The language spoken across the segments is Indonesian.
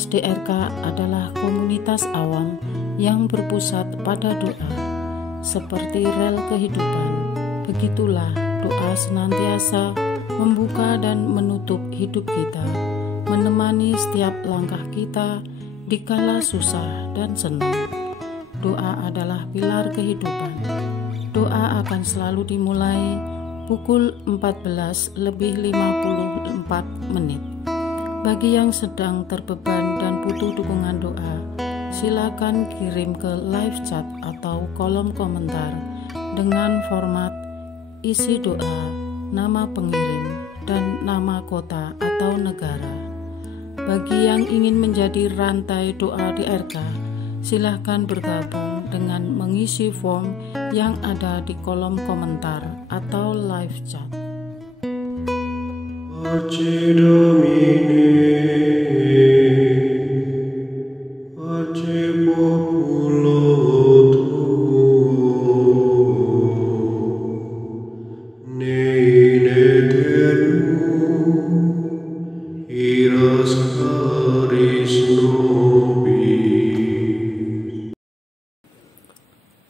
Komunitas DRK adalah komunitas awam yang berpusat pada doa. Seperti rel kehidupan, begitulah doa senantiasa membuka dan menutup hidup kita, menemani setiap langkah kita di kala susah dan senang. Doa adalah pilar kehidupan. Doa akan selalu dimulai pukul 14:54. Bagi yang sedang terbeban dan butuh dukungan doa, silakan kirim ke live chat atau kolom komentar dengan format isi doa, nama pengirim, dan nama kota atau negara. Bagi yang ingin menjadi rantai doa DRK, silakan bergabung dengan mengisi form yang ada di kolom komentar atau live chat. Pace Domini, pace populo tuo, ne in aeternum, iras caris nobis.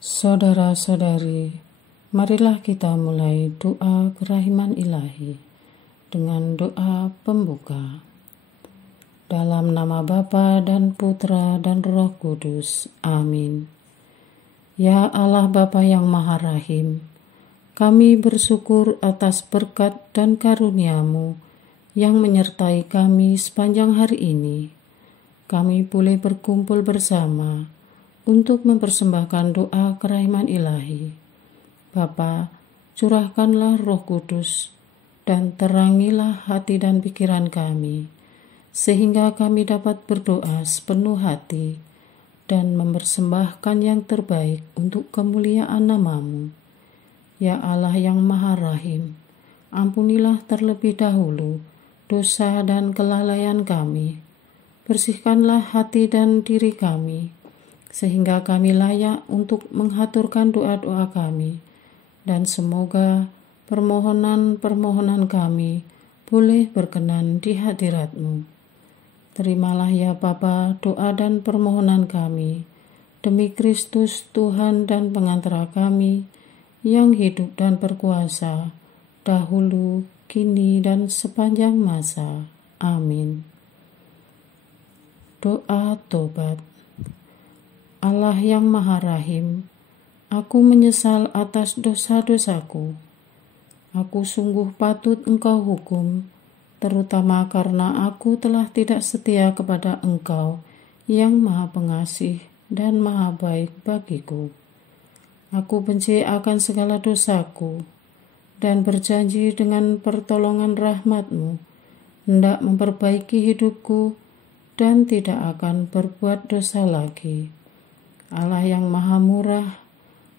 Saudara-saudari, marilah kita mulai doa kerahiman ilahi dengan doa pembuka. Dalam nama Bapa dan Putra dan Roh Kudus. Amin. Ya Allah Bapa yang Maha Rahim, kami bersyukur atas berkat dan karunia-Mu yang menyertai kami sepanjang hari ini. Kami boleh berkumpul bersama untuk mempersembahkan doa kerahiman ilahi. Bapa, curahkanlah Roh Kudus dan terangilah hati dan pikiran kami, sehingga kami dapat berdoa sepenuh hati dan mempersembahkan yang terbaik untuk kemuliaan nama-Mu. Ya Allah yang Maha Rahim, ampunilah terlebih dahulu dosa dan kelalaian kami. Bersihkanlah hati dan diri kami, sehingga kami layak untuk menghaturkan doa-doa kami, dan semoga permohonan-permohonan kami boleh berkenan di hadirat-Mu. Terimalah ya Bapa doa dan permohonan kami, demi Kristus Tuhan dan pengantara kami, yang hidup dan berkuasa, dahulu, kini, dan sepanjang masa. Amin. Doa tobat. Allah yang Maha Rahim, aku menyesal atas dosa-dosaku. Aku sungguh patut Engkau hukum, terutama karena aku telah tidak setia kepada Engkau yang Maha Pengasih dan Maha Baik bagiku. Aku benci akan segala dosaku dan berjanji dengan pertolongan rahmat-Mu hendak memperbaiki hidupku dan tidak akan berbuat dosa lagi. Allah yang Maha Murah,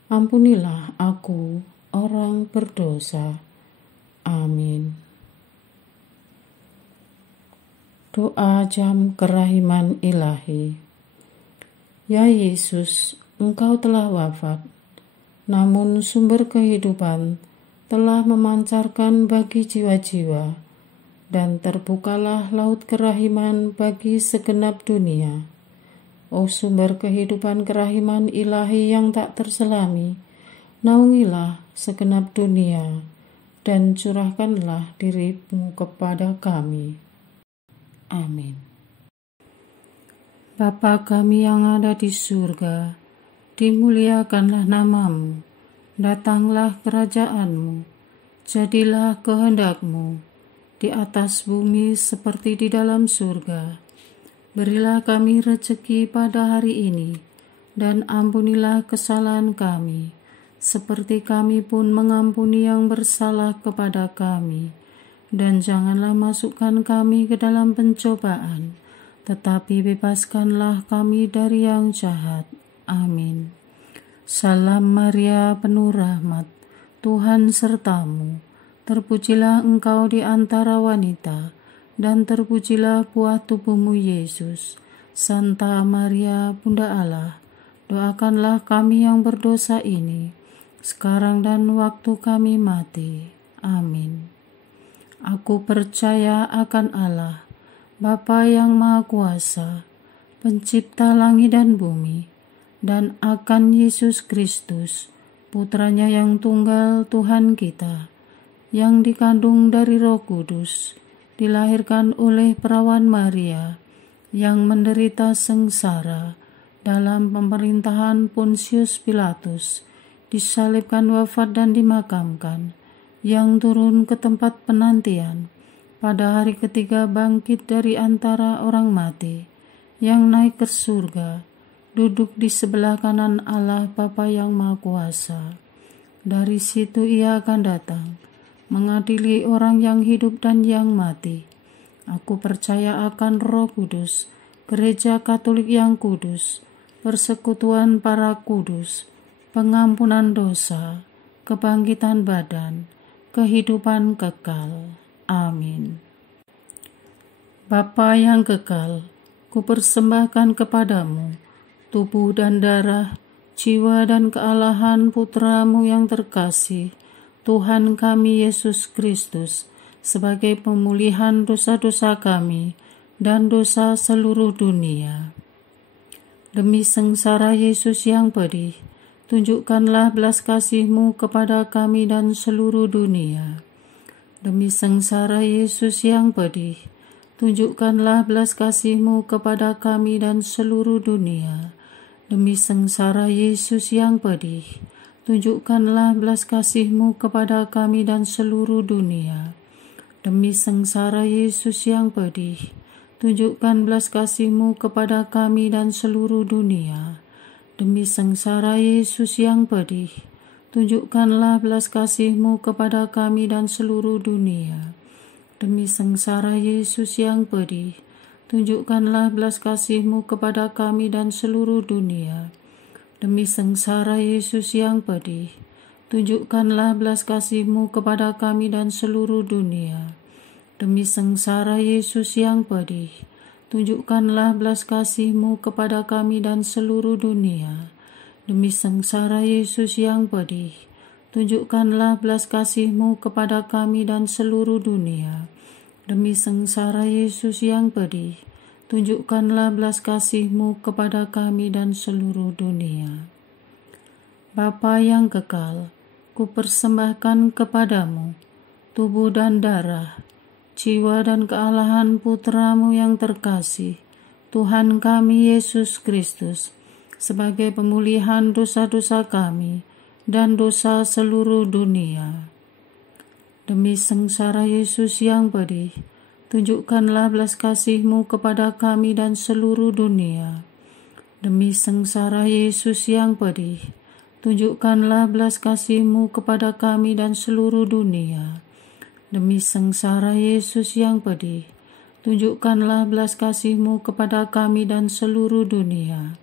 ampunilah aku, orang berdosa. Amin. Doa jam kerahiman ilahi. Ya Yesus, Engkau telah wafat, namun sumber kehidupan telah memancarkan bagi jiwa-jiwa, dan terbukalah laut kerahiman bagi segenap dunia. O sumber kehidupan kerahiman ilahi yang tak terselami, naungilah segenap dunia, dan curahkanlah diri-Mu kepada kami. Amin. Bapa kami yang ada di surga, dimuliakanlah nama-Mu, datanglah kerajaan-Mu, jadilah kehendak-Mu, di atas bumi seperti di dalam surga. Berilah kami rezeki pada hari ini, dan ampunilah kesalahan kami, seperti kami pun mengampuni yang bersalah kepada kami. Dan janganlah masukkan kami ke dalam pencobaan, tetapi bebaskanlah kami dari yang jahat. Amin. Salam Maria, penuh rahmat, Tuhan serta-Mu. Terpujilah Engkau di antara wanita, dan terpujilah buah tubuh-Mu Yesus. Santa Maria, Bunda Allah, doakanlah kami yang berdosa ini, sekarang dan waktu kami mati. Amin. Aku percaya akan Allah, Bapa yang Maha Kuasa, Pencipta langit dan bumi, dan akan Yesus Kristus, Putranya yang tunggal Tuhan kita, yang dikandung dari Roh Kudus, dilahirkan oleh perawan Maria, yang menderita sengsara dalam pemerintahan Pontius Pilatus, disalibkan, wafat dan dimakamkan, yang turun ke tempat penantian, pada hari ketiga bangkit dari antara orang mati, yang naik ke surga, duduk di sebelah kanan Allah Bapa yang Maha Kuasa. Dari situ Ia akan datang, mengadili orang yang hidup dan yang mati. Aku percaya akan Roh Kudus, Gereja Katolik yang kudus, persekutuan para kudus, pengampunan dosa, kebangkitan badan, kehidupan kekal. Amin. Bapa yang kekal, kupersembahkan kepadamu tubuh dan darah, jiwa dan kealahan Putramu yang terkasih, Tuhan kami Yesus Kristus, sebagai pemulihan dosa-dosa kami dan dosa seluruh dunia. Demi sengsara Yesus yang pedih, tunjukkanlah belas kasih-Mu kepada kami dan seluruh dunia. Demi sengsara Yesus yang pedih, tunjukkanlah belas kasih-Mu kepada kami dan seluruh dunia. Demi sengsara Yesus yang pedih, tunjukkanlah belas kasih-Mu kepada kami dan seluruh dunia. Demi sengsara Yesus yang pedih, tunjukkan belas kasih-Mu kepada kami dan seluruh dunia. Demi sengsara Yesus yang pedih, tunjukkanlah belas kasih-Mu kepada kami dan seluruh dunia. Demi sengsara Yesus yang pedih, tunjukkanlah belas kasih-Mu kepada kami dan seluruh dunia. Demi sengsara Yesus yang pedih, tunjukkanlah belas kasih-Mu kepada kami dan seluruh dunia. Demi sengsara Yesus yang pedih, tunjukkanlah belas kasih-Mu kepada kami dan seluruh dunia. Demi sengsara Yesus yang pedih, tunjukkanlah belas kasih-Mu kepada kami dan seluruh dunia. Demi sengsara Yesus yang pedih, tunjukkanlah belas kasih-Mu kepada kami dan seluruh dunia. Bapa yang kekal, kupersembahkan kepadamu tubuh dan darah, jiwa dan kealahan Putramu yang terkasih, Tuhan kami Yesus Kristus, sebagai pemulihan dosa-dosa kami dan dosa seluruh dunia. Demi sengsara Yesus yang pedih, tunjukkanlah belas kasih-Mu kepada kami dan seluruh dunia. Demi sengsara Yesus yang pedih, tunjukkanlah belas kasih-Mu kepada kami dan seluruh dunia. Demi sengsara Yesus yang pedih, tunjukkanlah belas kasih-Mu kepada kami dan seluruh dunia.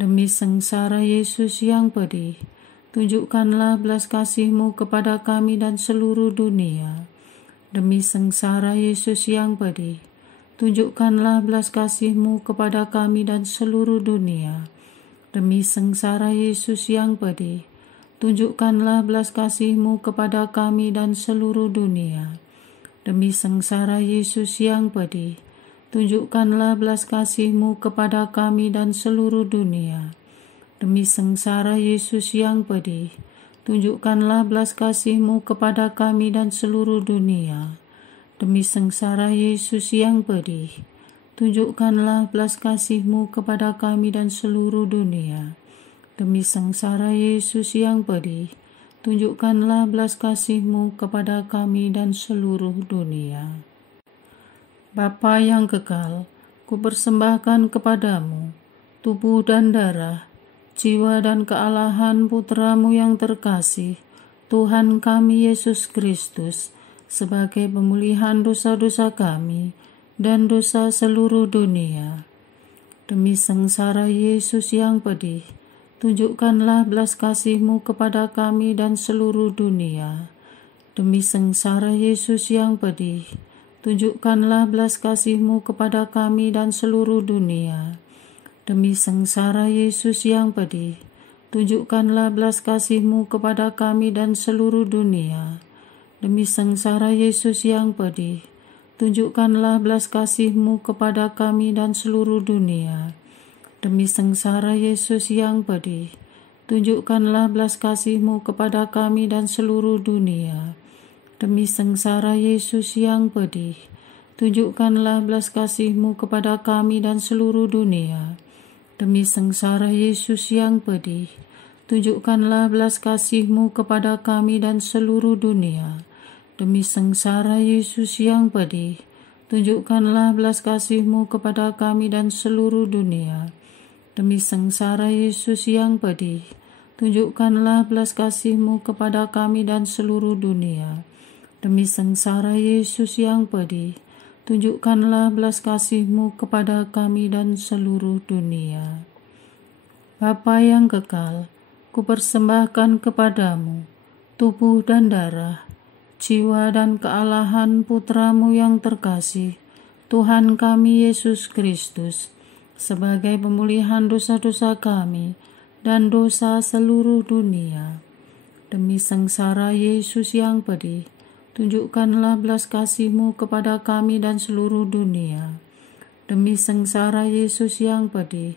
Demi sengsara Yesus yang pedih, tunjukkanlah belas kasih-Mu kepada kami dan seluruh dunia. Demi sengsara Yesus yang pedih, tunjukkanlah belas kasih-Mu kepada kami dan seluruh dunia. Demi sengsara Yesus yang pedih, tunjukkanlah belas kasih-Mu kepada kami dan seluruh dunia. Demi sengsara Yesus yang pedih, tunjukkanlah belas kasih-Mu kepada kami dan seluruh dunia. Demi sengsara Yesus yang pedih, tunjukkanlah belas kasih-Mu kepada kami dan seluruh dunia. Demi sengsara Yesus yang pedih, tunjukkanlah belas kasih-Mu kepada kami dan seluruh dunia. Demi sengsara Yesus yang pedih, tunjukkanlah belas kasih-Mu kepada kami dan seluruh dunia. Bapa yang kekal, kupersembahkan kepadamu tubuh dan darah, jiwa dan kealahan Putramu yang terkasih, Tuhan kami Yesus Kristus, sebagai pemulihan dosa-dosa kami dan dosa seluruh dunia. Demi sengsara Yesus yang pedih, tunjukkanlah belas kasih-Mu kepada kami dan seluruh dunia. Demi sengsara Yesus yang pedih, tunjukkanlah belas kasih-Mu kepada kami dan seluruh dunia. Demi sengsara Yesus yang pedih, tunjukkanlah belas kasih-Mu kepada kami dan seluruh dunia. Demi sengsara Yesus yang pedih, tunjukkanlah belas kasih-Mu kepada kami dan seluruh dunia. Demi sengsara Yesus yang pedih, tunjukkanlah belas kasih-Mu kepada kami dan seluruh dunia. Demi sengsara Yesus yang pedih, tunjukkanlah belas kasih-Mu kepada kami dan seluruh dunia. Demi sengsara Yesus yang pedih, tunjukkanlah belas kasih-Mu kepada kami dan seluruh dunia. Demi sengsara Yesus yang pedih, tunjukkanlah belas kasih-Mu kepada kami dan seluruh dunia. Demi sengsara Yesus yang pedih, tunjukkanlah belas kasih-Mu kepada kami dan seluruh dunia. Demi sengsara Yesus yang pedih, tunjukkanlah belas kasih-Mu kepada kami dan seluruh dunia. Bapa yang kekal, kupersembahkan kepadamu tubuh dan darah, jiwa dan kealahan Putra-Mu yang terkasih, Tuhan kami Yesus Kristus, sebagai pemulihan dosa-dosa kami dan dosa seluruh dunia. Demi sengsara Yesus yang pedih, tunjukkanlah belas kasih-Mu kepada kami dan seluruh dunia. Demi sengsara Yesus yang pedih,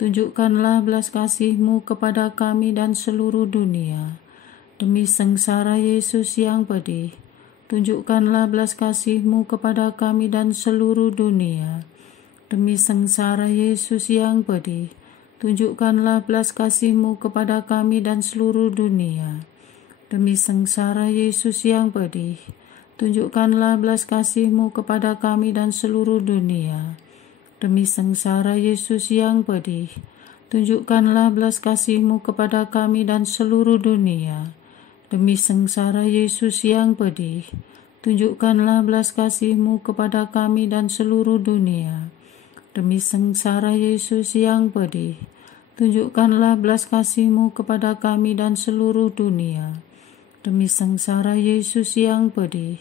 tunjukkanlah belas kasih-Mu kepada kami dan seluruh dunia. Demi sengsara Yesus yang pedih, tunjukkanlah belas kasih-Mu kepada kami dan seluruh dunia. Demi sengsara Yesus yang pedih, tunjukkanlah belas kasih-Mu kepada kami dan seluruh dunia. Demi sengsara Yesus yang pedih, tunjukkanlah belas kasih-Mu kepada kami dan seluruh dunia. Demi sengsara Yesus yang pedih, tunjukkanlah belas kasih-Mu kepada kami dan seluruh dunia. Demi sengsara Yesus yang pedih, tunjukkanlah belas kasih-Mu kepada kami dan seluruh dunia. Demi sengsara Yesus yang pedih, tunjukkanlah belas kasih-Mu kepada kami dan seluruh dunia. Demi sengsara Yesus yang pedih,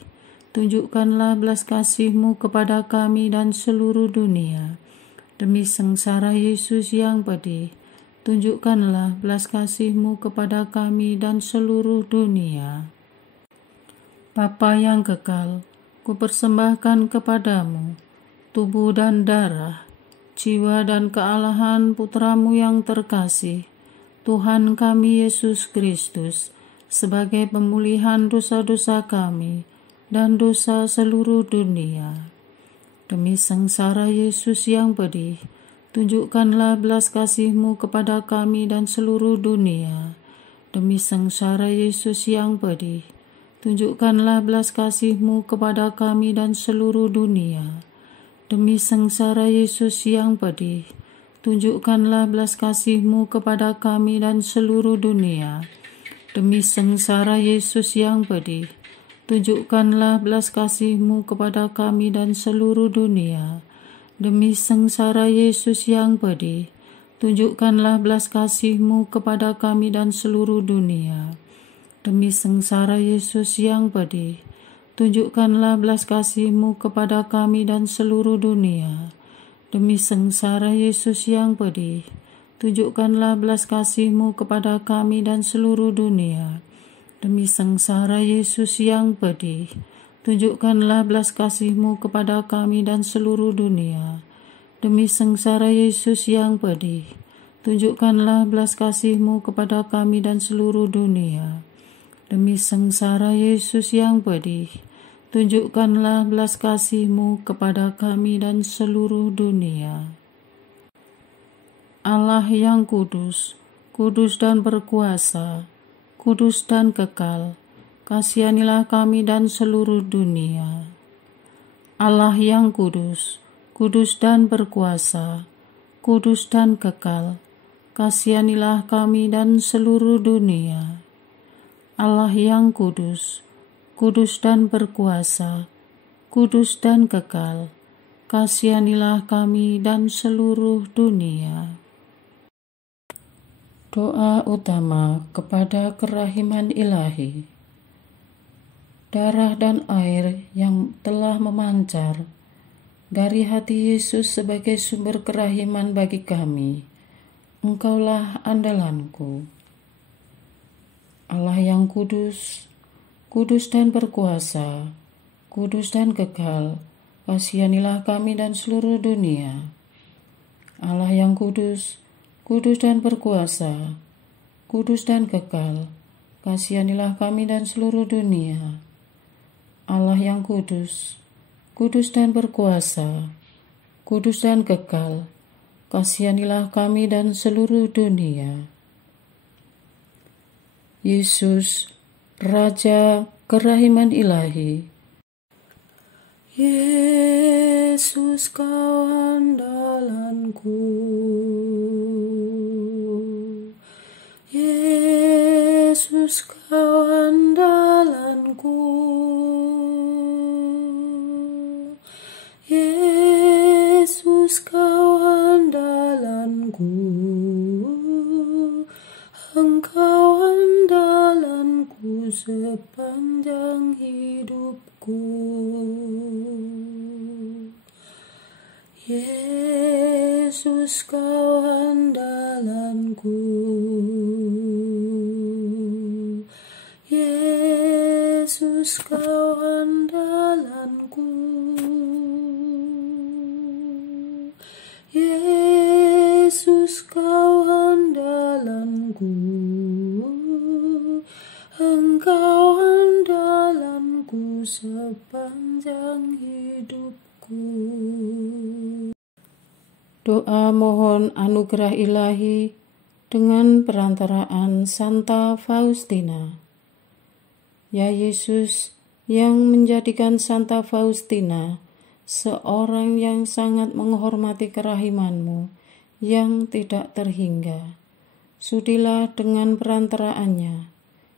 tunjukkanlah belas kasih-Mu kepada kami dan seluruh dunia. Demi sengsara Yesus yang pedih, tunjukkanlah belas kasih-Mu kepada kami dan seluruh dunia. Bapa yang kekal, kupersembahkan kepadamu tubuh dan darah, jiwa dan kealahan Putra-Mu yang terkasih, Tuhan kami Yesus Kristus, sebagai pemulihan dosa-dosa kami dan dosa seluruh dunia. Demi sengsara Yesus yang pedih, tunjukkanlah belas kasih-Mu kepada kami dan seluruh dunia. Demi sengsara Yesus yang pedih, tunjukkanlah belas kasih-Mu kepada kami dan seluruh dunia. Demi sengsara Yesus yang pedih, tunjukkanlah belas kasih-Mu kepada kami dan seluruh dunia. Demi sengsara Yesus yang pedih, tunjukkanlah belas kasih-Mu kepada kami dan seluruh dunia. Demi sengsara Yesus yang pedih, tunjukkanlah belas kasih-Mu kepada kami dan seluruh dunia. Demi sengsara Yesus yang pedih, tunjukkanlah belas kasih-Mu kepada kami dan seluruh dunia. Demi sengsara Yesus yang pedih, tunjukkanlah belas kasih-Mu kepada kami dan seluruh dunia. Demi sengsara Yesus yang pedih, tunjukkanlah belas kasih-Mu kepada kami dan seluruh dunia. Demi sengsara Yesus yang pedih, tunjukkanlah belas kasih-Mu kepada kami dan seluruh dunia. Demi sengsara Yesus yang pedih, tunjukkanlah belas kasih-Mu kepada kami dan seluruh dunia. Allah yang kudus, kudus dan berkuasa, kudus dan kekal, kasihanilah kami dan seluruh dunia. Allah yang kudus, kudus dan berkuasa, kudus dan kekal, kasihanilah kami dan seluruh dunia. Allah yang kudus, kudus dan berkuasa, kudus dan kekal, kasihanilah kami dan seluruh dunia. Doa utama kepada kerahiman ilahi. Darah dan air yang telah memancar dari hati Yesus sebagai sumber kerahiman bagi kami, Engkaulah andalanku. Allah yang kudus, kudus dan berkuasa, kudus dan kekal, kasihanilah kami dan seluruh dunia. Allah yang kudus, kudus dan berkuasa, kudus dan kekal, kasihanilah kami dan seluruh dunia. Allah yang kudus, kudus dan berkuasa, kudus dan kekal, kasihanilah kami dan seluruh dunia. Yesus, Raja kerahiman ilahi. Yesus, kau andalanku. Yesus, kau andalanku. Yesus, kau andalanku. Engkau andalanku sepanjang hidupku. Yesus, kau andalanku. Yesus, kau andalanku. Yesus, kau andalanku. Engkau andalanku sepanjang hidupku. Doa mohon anugerah ilahi dengan perantaraan Santa Faustina. Ya Yesus, yang menjadikan Santa Faustina seorang yang sangat menghormati kerahiman-Mu yang tidak terhingga, sudilah dengan perantaraannya,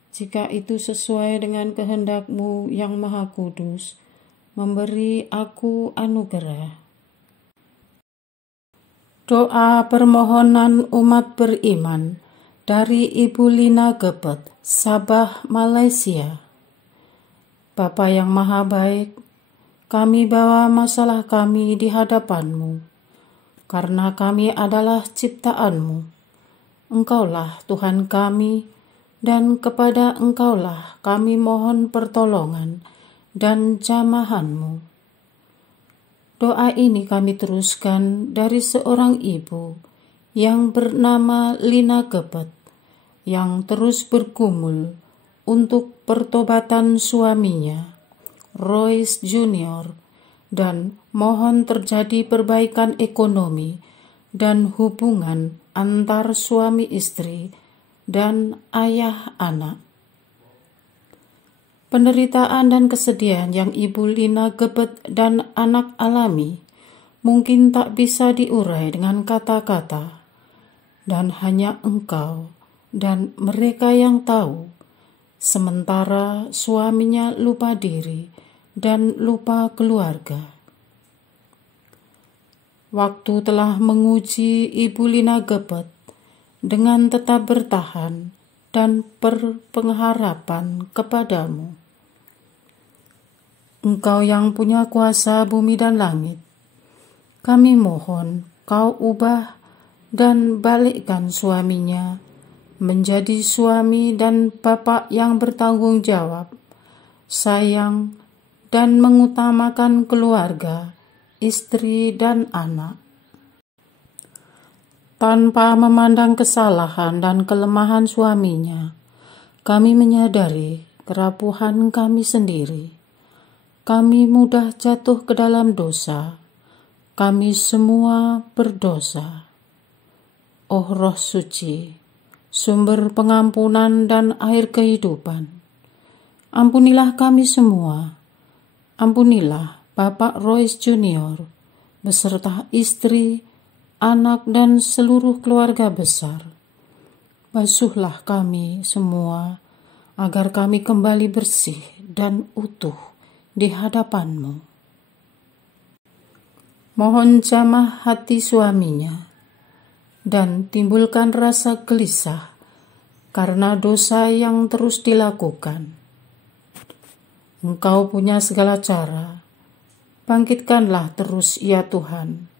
jika itu sesuai dengan kehendak-Mu yang maha kudus, memberi aku anugerah. Doa permohonan umat beriman dari Ibu Lina Gebet, Sabah, Malaysia. Bapa yang maha baik, kami bawa masalah kami di hadapan-Mu, karena kami adalah ciptaan-Mu. Engkaulah Tuhan kami, dan kepada Engkaulah kami mohon pertolongan dan jamahan-Mu. Doa ini kami teruskan dari seorang ibu yang bernama Lina Gebet, yang terus bergumul untuk pertobatan suaminya, Royce Junior, dan mohon terjadi perbaikan ekonomi dan hubungan antar suami istri dan ayah anak. Penderitaan dan kesedihan yang Ibu Lina Gebet dan anak alami mungkin tak bisa diurai dengan kata-kata, dan hanya Engkau dan mereka yang tahu, sementara suaminya lupa diri dan lupa keluarga. Waktu telah menguji Ibu Lina Gebet dengan tetap bertahan dan berpengharapan kepadamu. Engkau yang punya kuasa bumi dan langit, kami mohon Kau ubah dan balikkan suaminya menjadi suami dan bapak yang bertanggung jawab, sayang, dan mengutamakan keluarga, istri, dan anak. Tanpa memandang kesalahan dan kelemahan suaminya, kami menyadari kerapuhan kami sendiri. Kami mudah jatuh ke dalam dosa. Kami semua berdosa. Oh Roh Suci, sumber pengampunan dan air kehidupan, ampunilah kami semua. Ampunilah Bapak Royce Junior beserta istri, anak, dan seluruh keluarga besar. Basuhlah kami semua, agar kami kembali bersih dan utuh di hadapan-Mu. Mohon jamah hati suaminya, dan timbulkan rasa gelisah karena dosa yang terus dilakukan. Engkau punya segala cara, bangkitkanlah terus ya Tuhan.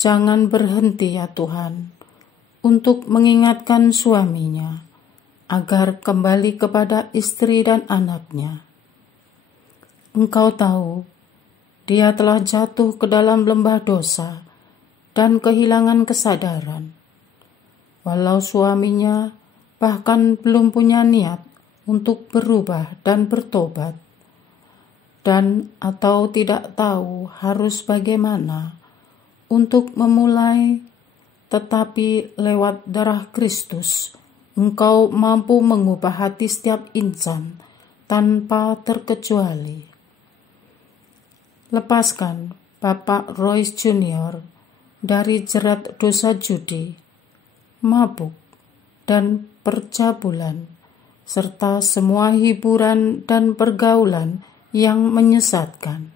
Jangan berhenti ya Tuhan, untuk mengingatkan suaminya, agar kembali kepada istri dan anaknya. Engkau tahu, dia telah jatuh ke dalam lembah dosa dan kehilangan kesadaran. Walau suaminya bahkan belum punya niat untuk berubah dan bertobat, dan atau tidak tahu harus bagaimana untuk memulai, tetapi lewat darah Kristus, Engkau mampu mengubah hati setiap insan tanpa terkecuali. Lepaskan Bapak Royce Junior dari jerat dosa judi, mabuk, dan percabulan, serta semua hiburan dan pergaulan yang menyesatkan.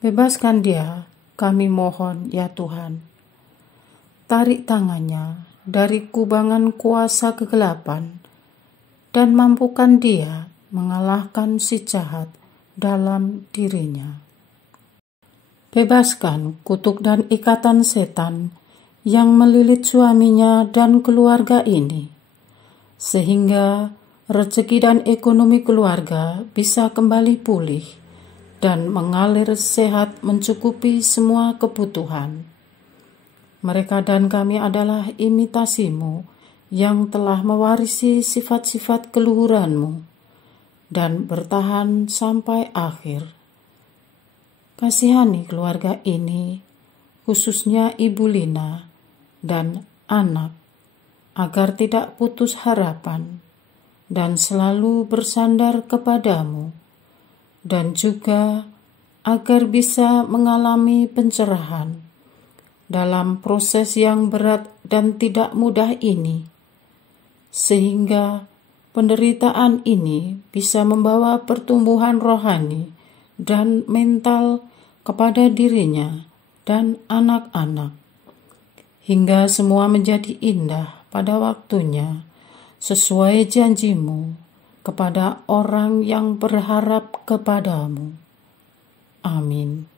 Bebaskan dia, kami mohon ya Tuhan. Tarik tangannya dari kubangan kuasa kegelapan dan mampukan dia mengalahkan si jahat dalam dirinya. Bebaskan kutuk dan ikatan setan yang melilit suaminya dan keluarga ini, sehingga rezeki dan ekonomi keluarga bisa kembali pulih dan mengalir sehat mencukupi semua kebutuhan. Mereka dan kami adalah imitasimu yang telah mewarisi sifat-sifat keluhuranmu dan bertahan sampai akhir. Kasihani keluarga ini, khususnya Ibu Lina dan anak, agar tidak putus harapan dan selalu bersandar kepadamu, dan juga agar bisa mengalami pencerahan dalam proses yang berat dan tidak mudah ini, sehingga penderitaan ini bisa membawa pertumbuhan rohani dan mental kepada dirinya dan anak-anak, hingga semua menjadi indah pada waktunya, sesuai janjimu kepada orang yang berharap kepadamu. Amin.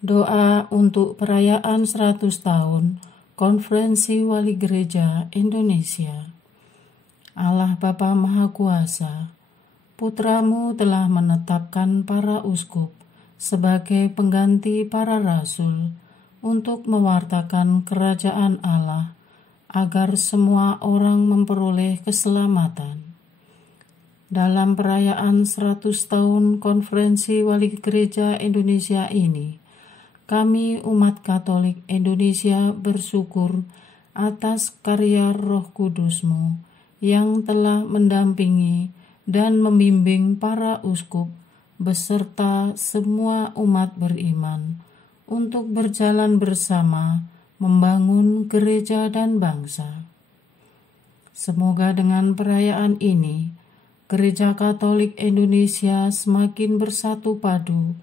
Doa untuk perayaan 100 tahun Konferensi Wali Gereja Indonesia. Allah Bapa Maha Kuasa, Putramu telah menetapkan para uskup sebagai pengganti para rasul untuk mewartakan kerajaan Allah, agar semua orang memperoleh keselamatan. Dalam perayaan 100 tahun Konferensi Wali Gereja Indonesia ini, kami umat Katolik Indonesia bersyukur atas karya Roh Kudus-Mu yang telah mendampingi dan membimbing para uskup beserta semua umat beriman untuk berjalan bersama membangun gereja dan bangsa. Semoga dengan perayaan ini, Gereja Katolik Indonesia semakin bersatu padu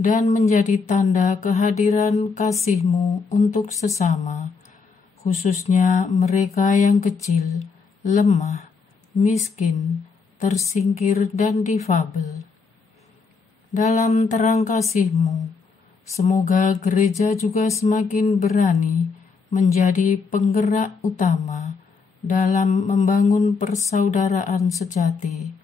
dan menjadi tanda kehadiran kasih-Mu untuk sesama, khususnya mereka yang kecil, lemah, miskin, tersingkir, dan difabel. Dalam terang kasih-Mu, semoga gereja juga semakin berani menjadi penggerak utama dalam membangun persaudaraan sejati,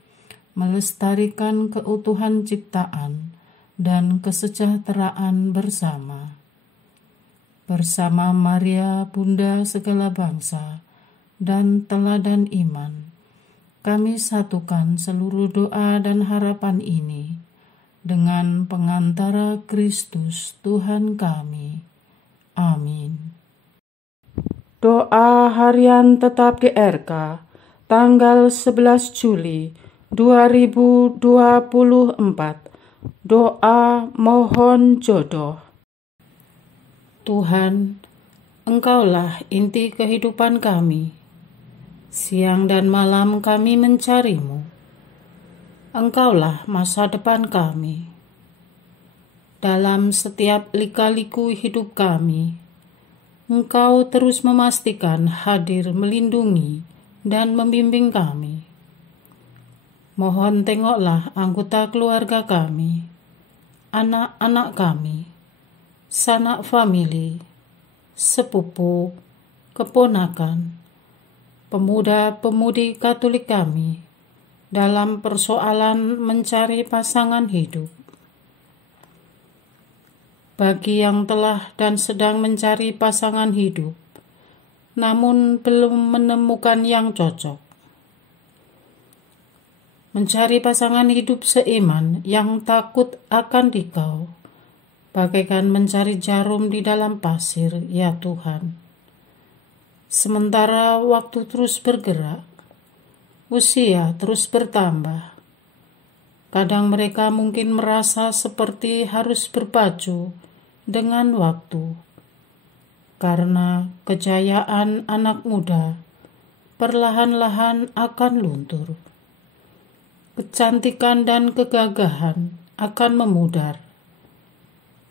melestarikan keutuhan ciptaan dan kesejahteraan bersama. Bersama Maria, Bunda segala bangsa, dan teladan iman, kami satukan seluruh doa dan harapan ini dengan pengantara Kristus Tuhan kami. Amin. Doa harian tetap GRK tanggal 11 Juli 2024. Doa mohon jodoh. Tuhan, Engkaulah inti kehidupan kami. Siang dan malam kami mencari-Mu. Engkaulah masa depan kami. Dalam setiap lika-liku hidup kami, Engkau terus memastikan hadir melindungi dan membimbing kami. Mohon tengoklah anggota keluarga kami, anak-anak kami, sanak famili, sepupu, keponakan, pemuda-pemudi Katolik kami dalam persoalan mencari pasangan hidup. bagi yang telah dan sedang mencari pasangan hidup, namun belum menemukan yang cocok. Mencari pasangan hidup seiman yang takut akan Dikau, bagaikan mencari jarum di dalam pasir, ya Tuhan. Sementara waktu terus bergerak, usia terus bertambah. Kadang mereka mungkin merasa seperti harus berpacu dengan waktu, karena kejayaan anak muda perlahan-lahan akan luntur. Kecantikan dan kegagahan akan memudar.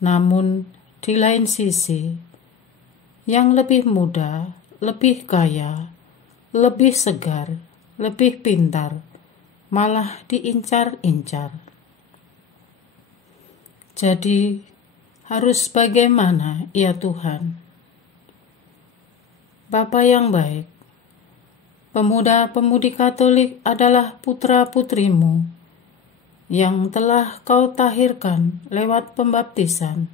Namun di lain sisi, yang lebih muda, lebih kaya, lebih segar, lebih pintar, malah diincar-incar. Jadi, harus bagaimana, ya Tuhan? Bapa yang baik, pemuda-pemudi Katolik adalah putra-putrimu yang telah Kau tahirkan lewat pembaptisan.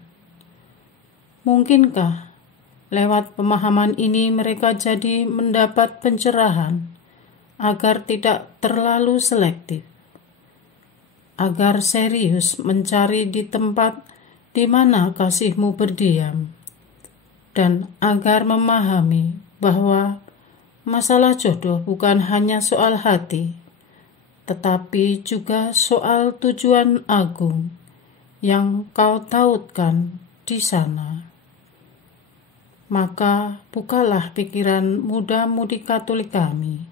Mungkinkah lewat pemahaman ini mereka jadi mendapat pencerahan agar tidak terlalu selektif, agar serius mencari di tempat di mana kasih-Mu berdiam, dan agar memahami bahwa masalah jodoh bukan hanya soal hati, tetapi juga soal tujuan agung yang Kau tautkan di sana. Maka bukalah pikiran muda-mudi Katolik kami,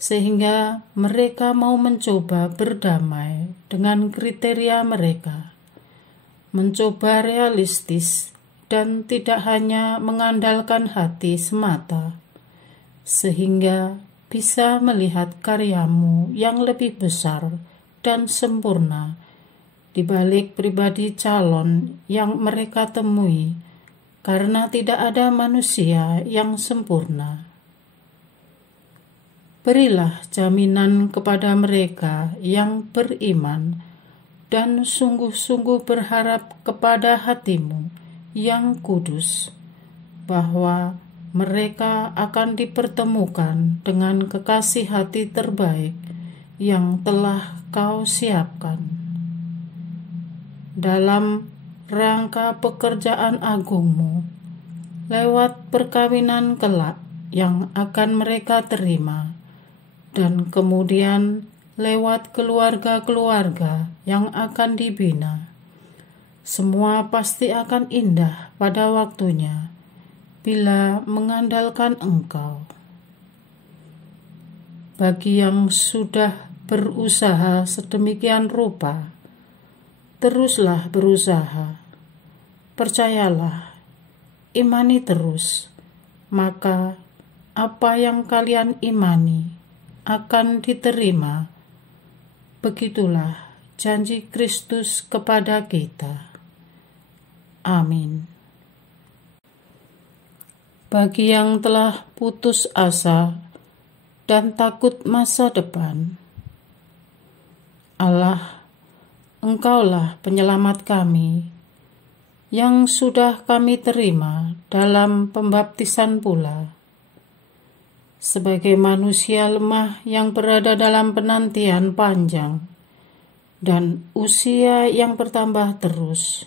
sehingga mereka mau mencoba berdamai dengan kriteria mereka, mencoba realistis dan tidak hanya mengandalkan hati semata, sehingga bisa melihat karya-Mu yang lebih besar dan sempurna di balik pribadi calon yang mereka temui, karena tidak ada manusia yang sempurna. Berilah jaminan kepada mereka yang beriman dan sungguh-sungguh berharap kepada hati-Mu yang kudus, bahwa mereka akan dipertemukan dengan kekasih hati terbaik yang telah Kau siapkan. Dalam rangka pekerjaan agung-Mu, lewat perkawinan kelak yang akan mereka terima, dan kemudian lewat keluarga-keluarga yang akan dibina. Semua pasti akan indah pada waktunya, bila mengandalkan Engkau. Bagi yang sudah berusaha sedemikian rupa, teruslah berusaha. Percayalah, imani terus, maka apa yang kalian imani akan diterima. Begitulah janji Kristus kepada kita. Amin. Bagi yang telah putus asa dan takut masa depan, Allah, Engkaulah penyelamat kami, yang sudah kami terima dalam pembaptisan pula. Sebagai manusia lemah yang berada dalam penantian panjang dan usia yang bertambah terus,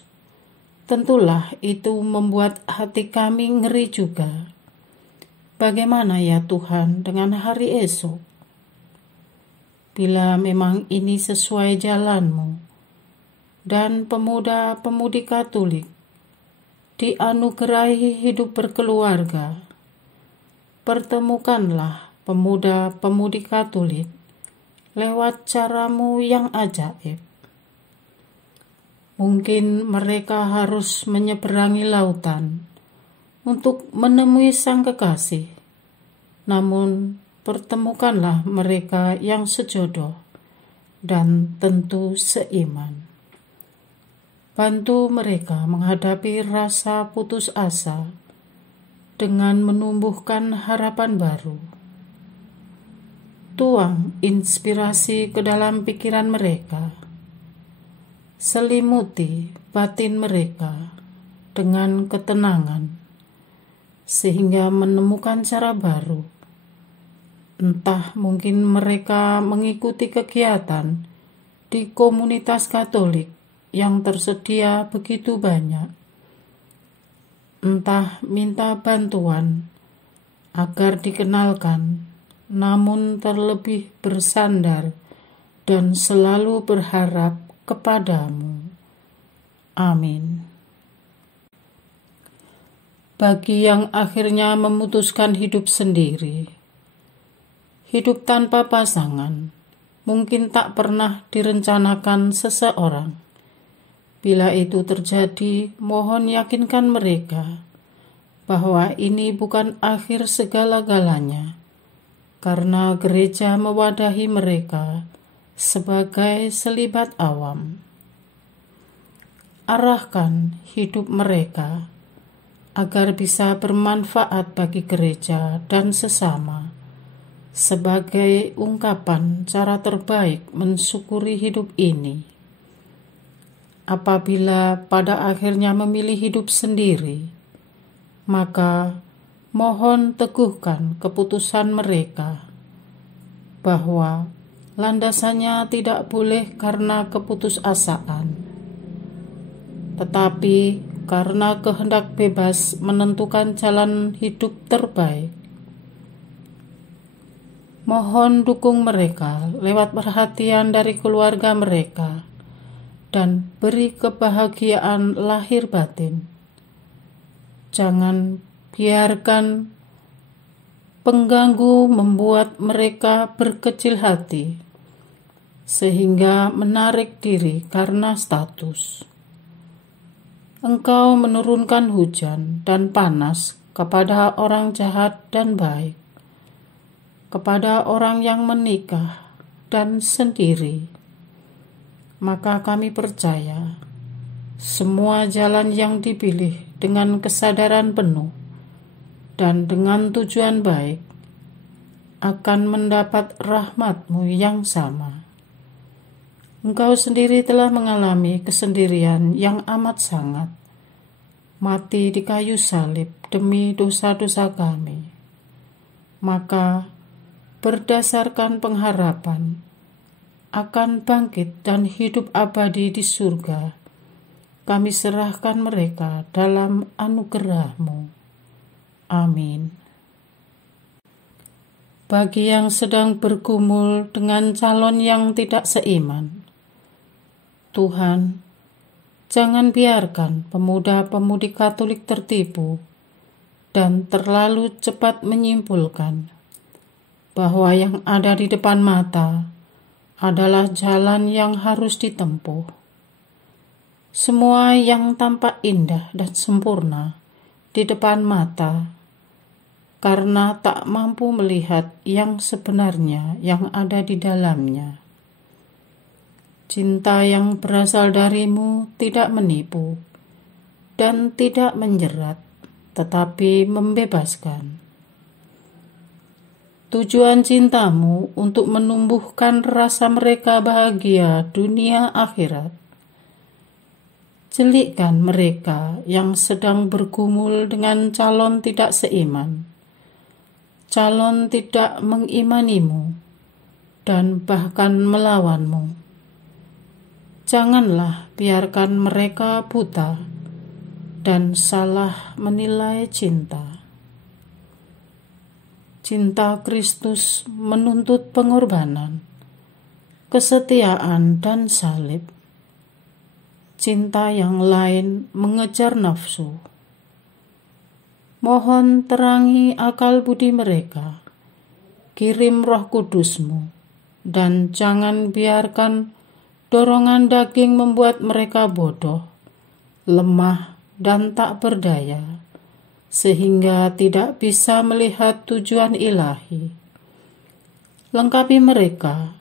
tentulah itu membuat hati kami ngeri juga. Bagaimana ya Tuhan dengan hari esok? Bila memang ini sesuai jalan-Mu, dan pemuda-pemudi Katolik dianugerahi hidup berkeluarga, pertemukanlah pemuda-pemudi Katolik lewat cara-Mu yang ajaib. Mungkin mereka harus menyeberangi lautan untuk menemui sang kekasih, namun pertemukanlah mereka yang sejodoh dan tentu seiman. Bantu mereka menghadapi rasa putus asa dengan menumbuhkan harapan baru. Tuang inspirasi ke dalam pikiran mereka. Selimuti batin mereka dengan ketenangan, sehingga menemukan cara baru. Entah mungkin mereka mengikuti kegiatan di komunitas Katolik yang tersedia begitu banyak. Entah minta bantuan agar dikenalkan, namun terlebih bersandar dan selalu berharap kepadamu. Amin. Bagi yang akhirnya memutuskan hidup sendiri, hidup tanpa pasangan mungkin tak pernah direncanakan seseorang. Bila itu terjadi, mohon yakinkan mereka bahwa ini bukan akhir segala-galanya, karena gereja mewadahi mereka sebagai selibat awam. Arahkan hidup mereka agar bisa bermanfaat bagi gereja dan sesama, sebagai ungkapan cara terbaik mensyukuri hidup ini. Apabila pada akhirnya memilih hidup sendiri, maka mohon teguhkan keputusan mereka bahwa landasannya tidak boleh karena keputusasaan, tetapi karena kehendak bebas menentukan jalan hidup terbaik. Mohon dukung mereka lewat perhatian dari keluarga mereka dan beri kebahagiaan lahir batin. Jangan biarkan pengganggu membuat mereka berkecil hati, sehingga menarik diri karena status. Engkau menurunkan hujan dan panas kepada orang jahat dan baik, kepada orang yang menikah dan sendiri. Maka kami percaya semua jalan yang dipilih dengan kesadaran penuh dan dengan tujuan baik akan mendapat rahmat-Mu yang sama. Engkau sendiri telah mengalami kesendirian yang amat sangat, mati di kayu salib demi dosa-dosa kami. Maka berdasarkan pengharapan akan bangkit dan hidup abadi di surga, kami serahkan mereka dalam anugerah-Mu. Amin. Bagi yang sedang bergumul dengan calon yang tidak seiman, Tuhan, jangan biarkan pemuda-pemudi Katolik tertipu dan terlalu cepat menyimpulkan bahwa yang ada di depan mata adalah jalan yang harus ditempuh. Semua yang tampak indah dan sempurna di depan mata, karena tak mampu melihat yang sebenarnya yang ada di dalamnya. Cinta yang berasal darimu tidak menipu dan tidak menjerat, tetapi membebaskan. Tujuan cintamu untuk menumbuhkan rasa mereka bahagia dunia akhirat. Celikkan mereka yang sedang bergumul dengan calon tidak seiman, calon tidak mengimanimu, dan bahkan melawanmu. Janganlah biarkan mereka buta dan salah menilai cinta. Cinta Kristus menuntut pengorbanan, kesetiaan, dan salib. Cinta yang lain mengejar nafsu. Mohon terangi akal budi mereka, kirim Roh Kudus-Mu, dan jangan biarkan dorongan daging membuat mereka bodoh, lemah, dan tak berdaya, sehingga tidak bisa melihat tujuan ilahi. Lengkapi mereka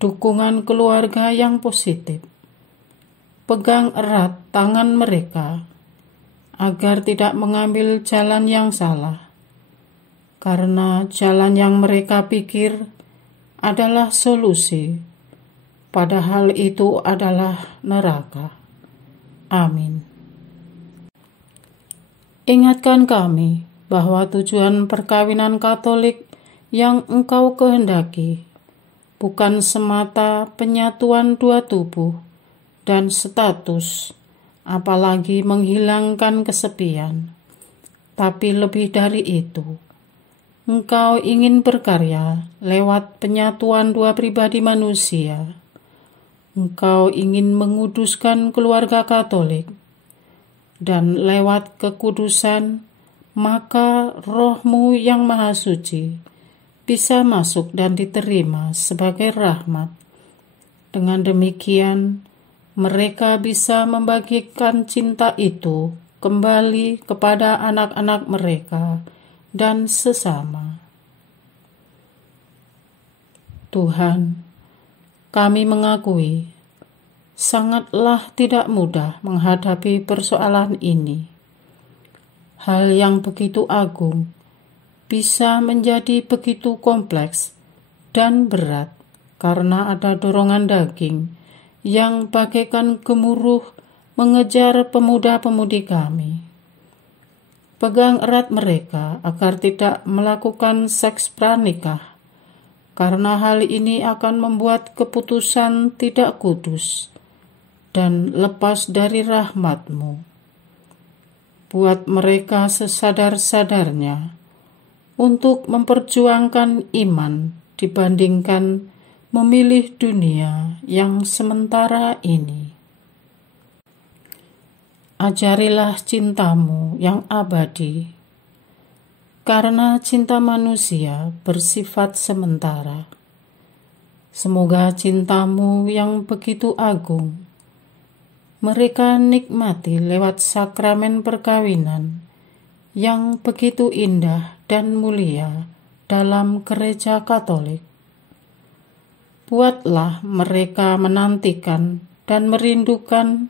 dukungan keluarga yang positif. Pegang erat tangan mereka agar tidak mengambil jalan yang salah, karena jalan yang mereka pikir adalah solusi, padahal itu adalah neraka. Amin. Ingatkan kami bahwa tujuan perkawinan Katolik yang Engkau kehendaki bukan semata penyatuan dua tubuh dan status, apalagi menghilangkan kesepian. Tapi lebih dari itu, Engkau ingin berkarya lewat penyatuan dua pribadi manusia. Engkau ingin menguduskan keluarga Katolik, dan lewat kekudusan, maka Roh-Mu yang Maha Suci bisa masuk dan diterima sebagai rahmat. Dengan demikian, mereka bisa membagikan cinta itu kembali kepada anak-anak mereka dan sesama. Tuhan, kami mengakui sangatlah tidak mudah menghadapi persoalan ini. Hal yang begitu agung bisa menjadi begitu kompleks dan berat karena ada dorongan daging yang bagaikan gemuruh mengejar pemuda-pemudi kami. Pegang erat mereka agar tidak melakukan seks pranikah, karena hal ini akan membuat keputusan tidak kudus dan lepas dari rahmat-Mu. Buat mereka sesadar-sadarnya untuk memperjuangkan iman dibandingkan memilih dunia yang sementara ini. Ajarilah cinta-Mu yang abadi, karena cinta manusia bersifat sementara. Semoga cinta-Mu yang begitu agung mereka nikmati lewat sakramen perkawinan yang begitu indah dan mulia dalam Gereja Katolik. Buatlah mereka menantikan dan merindukan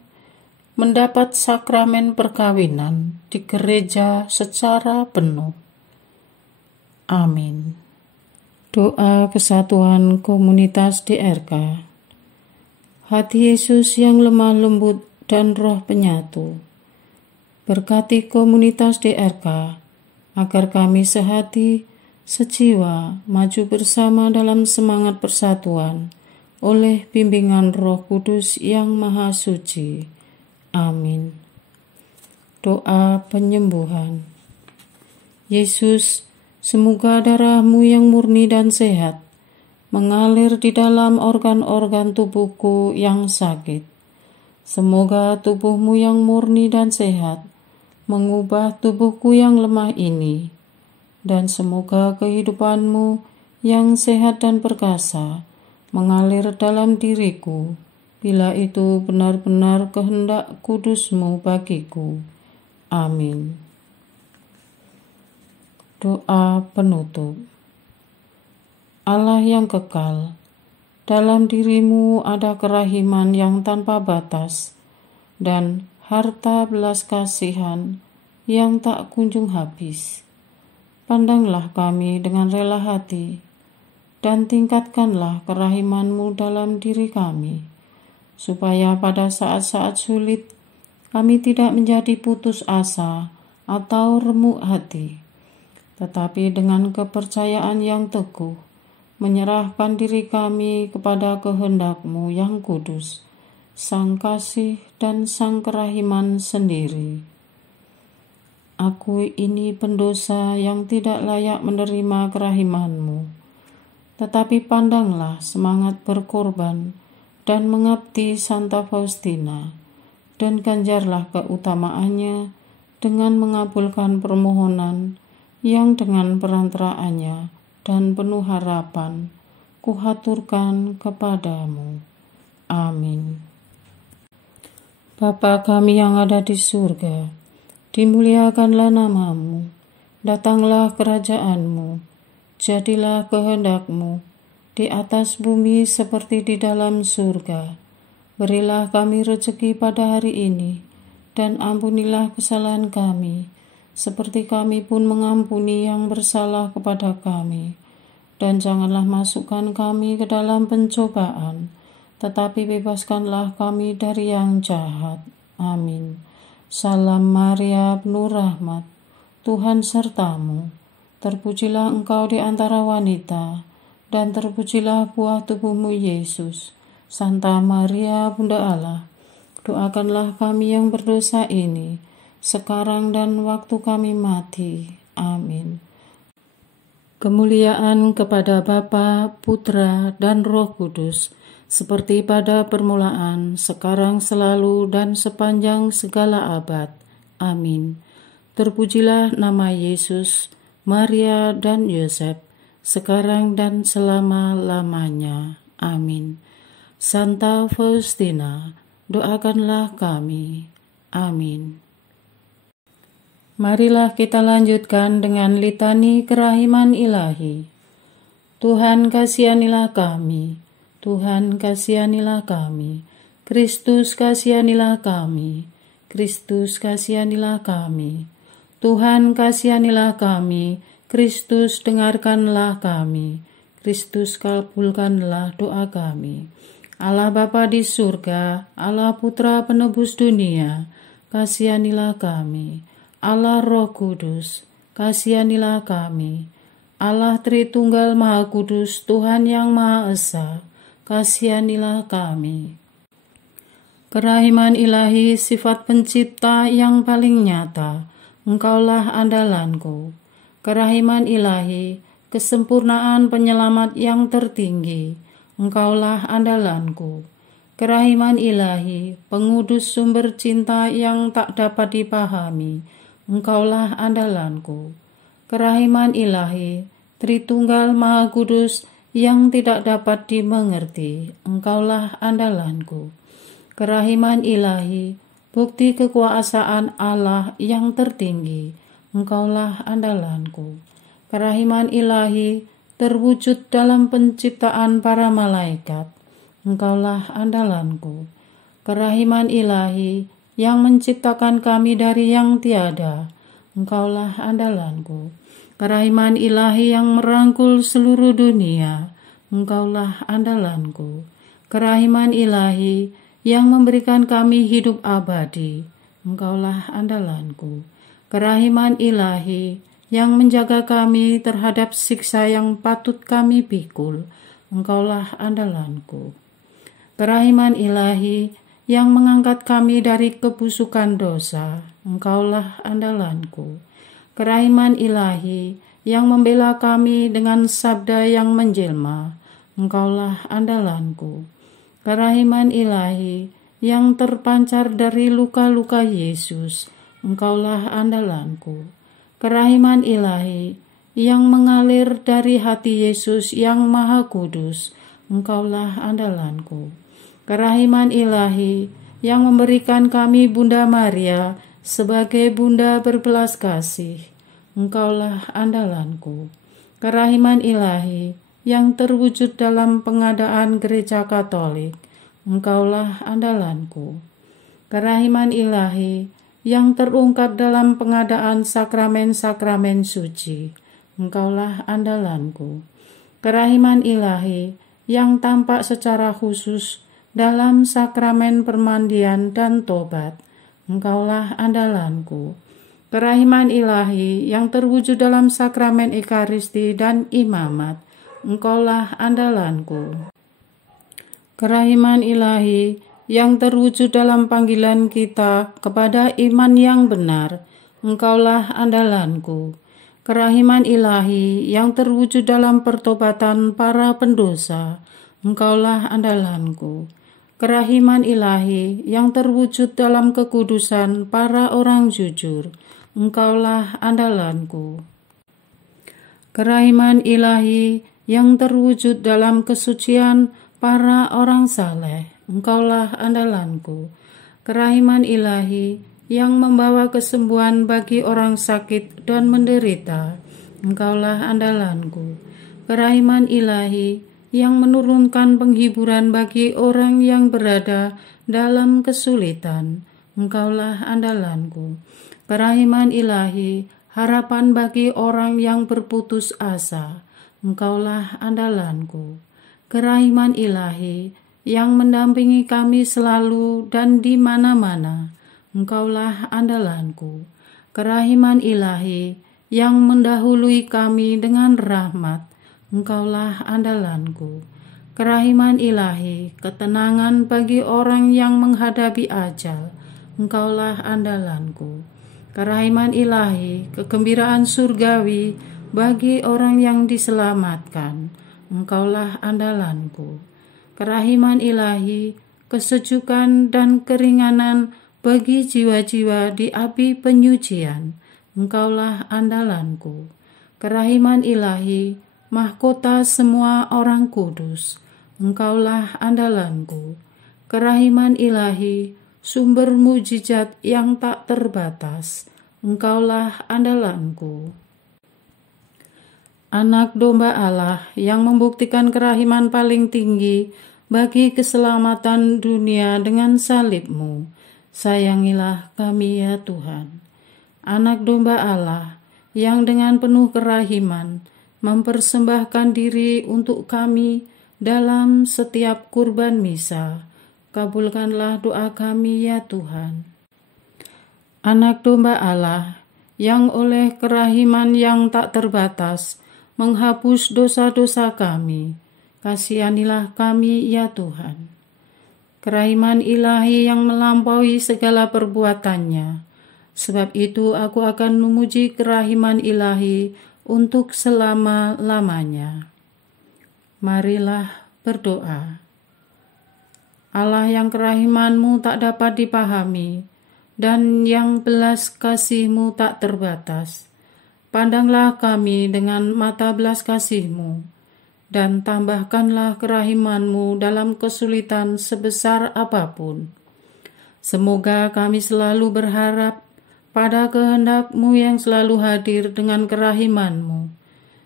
mendapat sakramen perkawinan di gereja secara penuh. Amin. Doa kesatuan komunitas DRK. Hati Yesus yang lemah lembut dan roh penyatu, berkati komunitas DRK agar kami sehati, sejiwa, maju bersama dalam semangat persatuan oleh bimbingan Roh Kudus yang Maha Suci. Amin. Doa penyembuhan. Yesus, semoga darah-Mu yang murni dan sehat mengalir di dalam organ-organ tubuhku yang sakit. Semoga tubuh-Mu yang murni dan sehat mengubah tubuhku yang lemah ini, dan semoga kehidupan-Mu yang sehat dan perkasa mengalir dalam diriku, bila itu benar-benar kehendak kudus-Mu bagiku. Amin. Doa penutup. Allah yang kekal, dalam diri-Mu ada kerahiman yang tanpa batas dan harta belas kasihan yang tak kunjung habis. Pandanglah kami dengan rela hati dan tingkatkanlah kerahiman-Mu dalam diri kami, supaya pada saat-saat sulit kami tidak menjadi putus asa atau remuk hati, tetapi dengan kepercayaan yang teguh menyerahkan diri kami kepada kehendak-Mu yang kudus, Sang Kasih dan Sang Kerahiman sendiri. Aku ini pendosa yang tidak layak menerima kerahiman-Mu, tetapi pandanglah semangat berkorban dan mengabdi Santa Faustina, dan ganjarlah keutamaannya dengan mengabulkan permohonan yang dengan perantaraannya dan penuh harapan kuhaturkan kepadamu. Amin. Bapa kami yang ada di surga, dimuliakanlah nama-Mu, datanglah kerajaan-Mu, jadilah kehendak-Mu di atas bumi seperti di dalam surga. Berilah kami rezeki pada hari ini, dan ampunilah kesalahan kami, seperti kami pun mengampuni yang bersalah kepada kami. Dan janganlah masukkan kami ke dalam pencobaan, tetapi bebaskanlah kami dari yang jahat. Amin. Salam Maria, penuh rahmat, Tuhan sertamu. Terpujilah engkau di antara wanita, dan terpujilah buah tubuhmu Yesus. Santa Maria, Bunda Allah, doakanlah kami yang berdosa ini, sekarang dan waktu kami mati. Amin. Kemuliaan kepada Bapa, Putra, dan Roh Kudus, seperti pada permulaan, sekarang, selalu, dan sepanjang segala abad. Amin. Terpujilah nama Yesus, Maria, dan Yosef, sekarang dan selama-lamanya. Amin. Santa Faustina, doakanlah kami. Amin. Marilah kita lanjutkan dengan litani kerahiman ilahi. Tuhan kasihanilah kami, Tuhan kasihanilah kami, Kristus kasihanilah kami, Kristus kasihanilah kami, Tuhan kasihanilah kami, Kristus dengarkanlah kami, Kristus kabulkanlah doa kami. Allah Bapa di surga, Allah Putra penebus dunia, kasihanilah kami. Allah Roh Kudus, kasihanilah kami. Allah Tritunggal Maha Kudus, Tuhan yang Maha Esa, kasihanilah kami. Kerahiman ilahi, sifat pencipta yang paling nyata, engkaulah andalanku. Kerahiman ilahi, kesempurnaan penyelamat yang tertinggi, engkaulah andalanku. Kerahiman ilahi, pengudus sumber cinta yang tak dapat dipahami, engkaulah andalanku. Kerahiman ilahi, Tritunggal Maha Kudus yang tidak dapat dimengerti, engkaulah andalanku. Kerahiman ilahi, bukti kekuasaan Allah yang tertinggi, engkaulah andalanku. Kerahiman ilahi, terwujud dalam penciptaan para malaikat, engkaulah andalanku. Kerahiman ilahi, yang menciptakan kami dari yang tiada, engkaulah andalanku. Kerahiman ilahi yang merangkul seluruh dunia, engkaulah andalanku. Kerahiman ilahi yang memberikan kami hidup abadi, engkaulah andalanku. Kerahiman ilahi yang menjaga kami terhadap siksa yang patut kami pikul, engkaulah andalanku. Kerahiman ilahi yang mengangkat kami dari kebusukan dosa, engkaulah andalanku. Kerahiman ilahi yang membela kami dengan sabda yang menjelma, engkaulah andalanku. Kerahiman ilahi yang terpancar dari luka-luka Yesus, engkaulah andalanku. Kerahiman ilahi yang mengalir dari hati Yesus yang Maha Kudus, engkaulah andalanku. Kerahiman ilahi yang memberikan kami Bunda Maria sebagai Bunda berbelas kasih, engkaulah andalanku. Kerahiman ilahi yang terwujud dalam pengadaan Gereja Katolik, engkaulah andalanku. Kerahiman ilahi yang terungkap dalam pengadaan sakramen-sakramen suci, engkaulah andalanku. Kerahiman ilahi yang tampak secara khusus dalam sakramen permandian dan tobat, engkaulah andalanku. Kerahiman ilahi yang terwujud dalam sakramen Ekaristi dan imamat, engkaulah andalanku. Kerahiman ilahi yang terwujud dalam panggilan kita kepada iman yang benar, engkaulah andalanku. Kerahiman ilahi yang terwujud dalam pertobatan para pendosa, engkaulah andalanku. Kerahiman ilahi yang terwujud dalam kekudusan para orang jujur, engkaulah andalanku. Kerahiman ilahi yang terwujud dalam kesucian para orang saleh, engkaulah andalanku. Kerahiman ilahi yang membawa kesembuhan bagi orang sakit dan menderita, engkaulah andalanku. Kerahiman ilahi yang menurunkan penghiburan bagi orang yang berada dalam kesulitan, engkaulah andalanku. Kerahiman ilahi, harapan bagi orang yang berputus asa, engkaulah andalanku. Kerahiman ilahi yang mendampingi kami selalu dan di mana-mana, Engkaulah andalanku, kerahiman ilahi yang mendahului kami dengan rahmat. Engkaulah andalanku, kerahiman ilahi, ketenangan bagi orang yang menghadapi ajal. Engkaulah andalanku, kerahiman ilahi, kegembiraan surgawi bagi orang yang diselamatkan. Engkaulah andalanku, kerahiman ilahi, kesejukan dan keringanan bagi jiwa-jiwa di api penyucian. Engkaulah andalanku, kerahiman ilahi, mahkota semua orang kudus. Engkaulah andalanku, kerahiman ilahi, sumber mujizat yang tak terbatas. Engkaulah andalanku. Anak domba Allah yang membuktikan kerahiman paling tinggi bagi keselamatan dunia dengan salib-Mu. Sayangilah kami ya Tuhan. Anak domba Allah yang dengan penuh kerahiman mempersembahkan diri untuk kami dalam setiap kurban misa. Kabulkanlah doa kami ya Tuhan. Anak domba Allah yang oleh kerahiman yang tak terbatas menghapus dosa-dosa kami. Kasihanilah kami ya Tuhan. Kerahiman ilahi yang melampaui segala perbuatannya. Sebab itu aku akan memuji kerahiman ilahi untuk selama-lamanya. Marilah berdoa. Allah yang kerahiman-Mu tak dapat dipahami dan yang belas kasih-Mu tak terbatas. Pandanglah kami dengan mata belas kasih-Mu dan tambahkanlah kerahiman-Mu dalam kesulitan sebesar apapun. Semoga kami selalu berharap pada kehendak-Mu yang selalu hadir dengan kerahiman-Mu.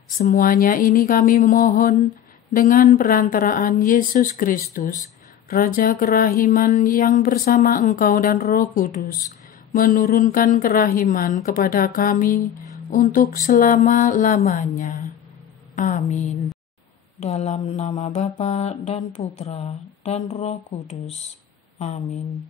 Semuanya ini kami memohon dengan perantaraan Yesus Kristus, Raja kerahiman yang bersama Engkau dan Roh Kudus, menurunkan kerahiman kepada kami untuk selama-lamanya. Amin. Dalam nama Bapa dan Putra dan Roh Kudus. Amin.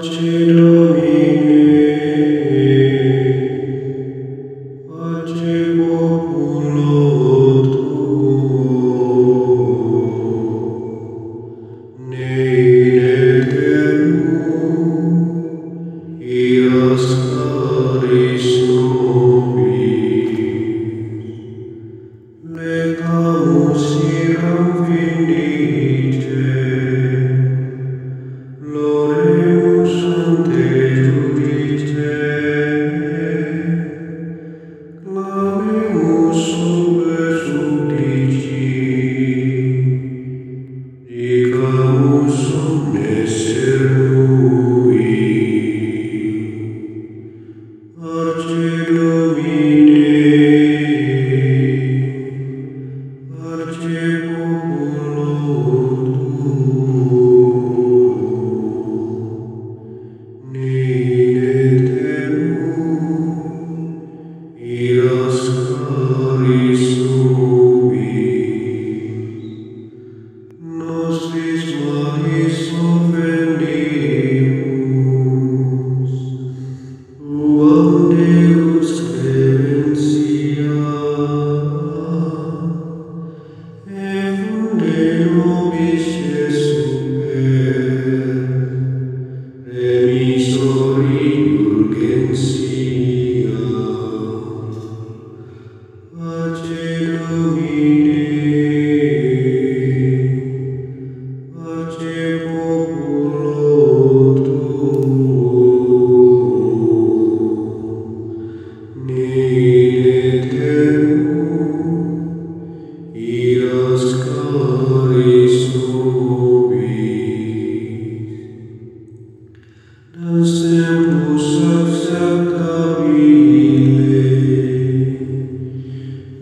Pace Domine, pace populo tuo, nei in aeternum, iras caris nobis, legamus iram vindice, Loremus ante judice, clamemus sube supplici, dicamus omnes servui. Parce Domine, parce populo tuo, in aeternum, iras caris nobis, nostris magis offendimus, tuam Deus clementia, effunde nobis Jesu remisori urgentia. Pace Domine, pace populo tuo, nei aeternum, iras caris nobis. Das tempus acceptabile,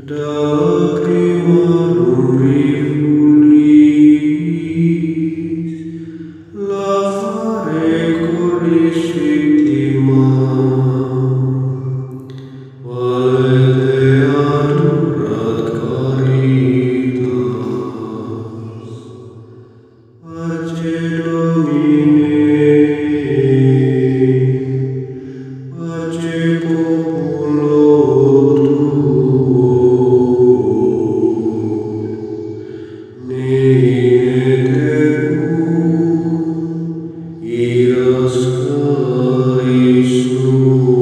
da lacrimarum rifulis, lavare corris victima, valete adurat caritas. Pace Domine, pace populo tuo, nei in aeternum, iras caris nobis.